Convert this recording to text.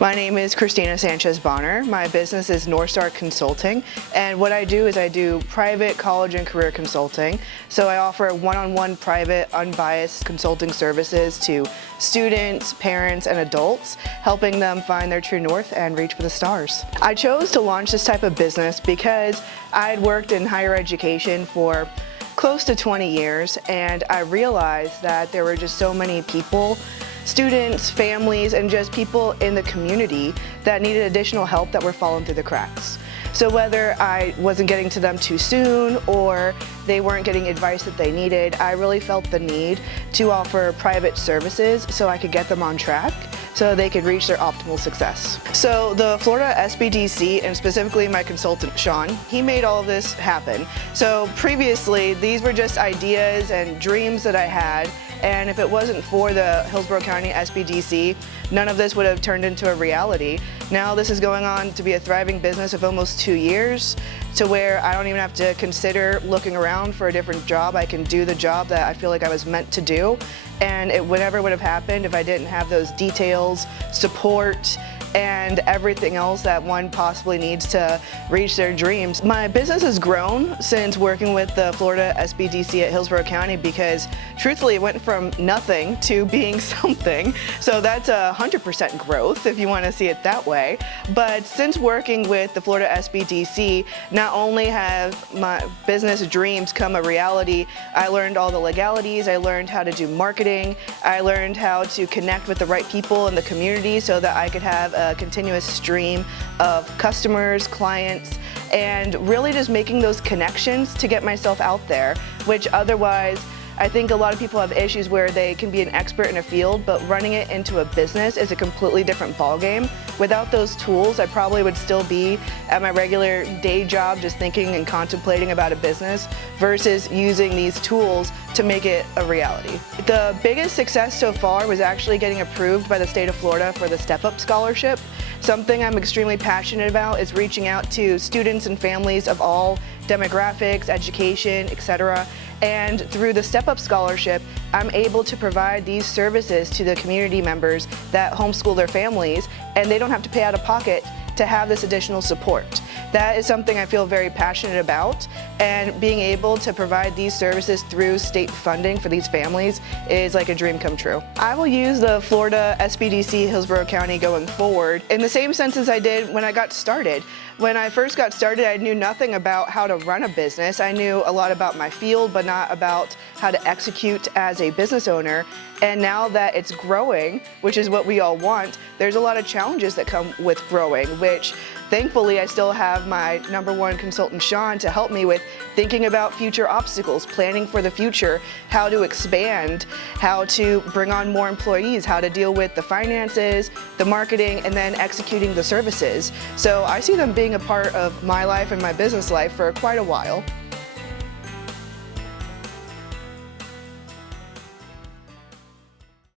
My name is Christina Sanchez Bonner. My business is North Star Consulting, and what I do is I do private college and career consulting. So I offer one-on-one private, unbiased consulting services to students, parents, and adults, helping them find their true north and reach for the stars. I chose to launch this type of business because I had worked in higher education for close to 20 years, and I realized that there were just so many people, students, families, and just people in the community that needed additional help that were falling through the cracks. So whether I wasn't getting to them too soon or they weren't getting advice that they needed, I really felt the need to offer private services so I could get them on track so they could reach their optimal success. So the Florida SBDC, and specifically my consultant, Shawn, he made all of this happen. So previously, these were just ideas and dreams that I had, and if it wasn't for the Hillsborough County SBDC, none of this would have turned into a reality. Now this is going on to be a thriving business of almost 2 years, to where I don't even have to consider looking around for a different job. I can do the job that I feel like I was meant to do, and it never would have happened if I didn't have those details, support, and everything else that one possibly needs to reach their dreams. My business has grown since working with the Florida SBDC at Hillsborough County because truthfully it went from nothing to being something. So that's 100% growth if you want to see it that way. But since working with the Florida SBDC, not only have my business dreams come a reality, I learned all the legalities, I learned how to do marketing, I learned how to connect with the right people in the community so that I could have a continuous stream of customers, clients, and really just making those connections to get myself out there, which otherwise I think a lot of people have issues where they can be an expert in a field, but running it into a business is a completely different ballgame. Without those tools, I probably would still be at my regular day job just thinking and contemplating about a business versus using these tools to make it a reality. The biggest success so far was actually getting approved by the state of Florida for the Step Up Scholarship. Something I'm extremely passionate about is reaching out to students and families of all demographics, education, etc. And through the Step Up Scholarship, I'm able to provide these services to the community members that homeschool their families, and they don't have to pay out of pocket to have this additional support. That is something I feel very passionate about, and being able to provide these services through state funding for these families is like a dream come true. I will use the Florida SBDC Hillsborough County going forward in the same sense as I did when I got started. When I first got started, I knew nothing about how to run a business. I knew a lot about my field, but not about how to execute as a business owner. And now that it's growing, which is what we all want, there's a lot of challenges that come with growing, which thankfully I still have my #1 consultant, Shawn, to help me with thinking about future obstacles, planning for the future, how to expand, how to bring on more employees, how to deal with the finances, the marketing, and then executing the services. So I see them being a part of my life and my business life for quite a while.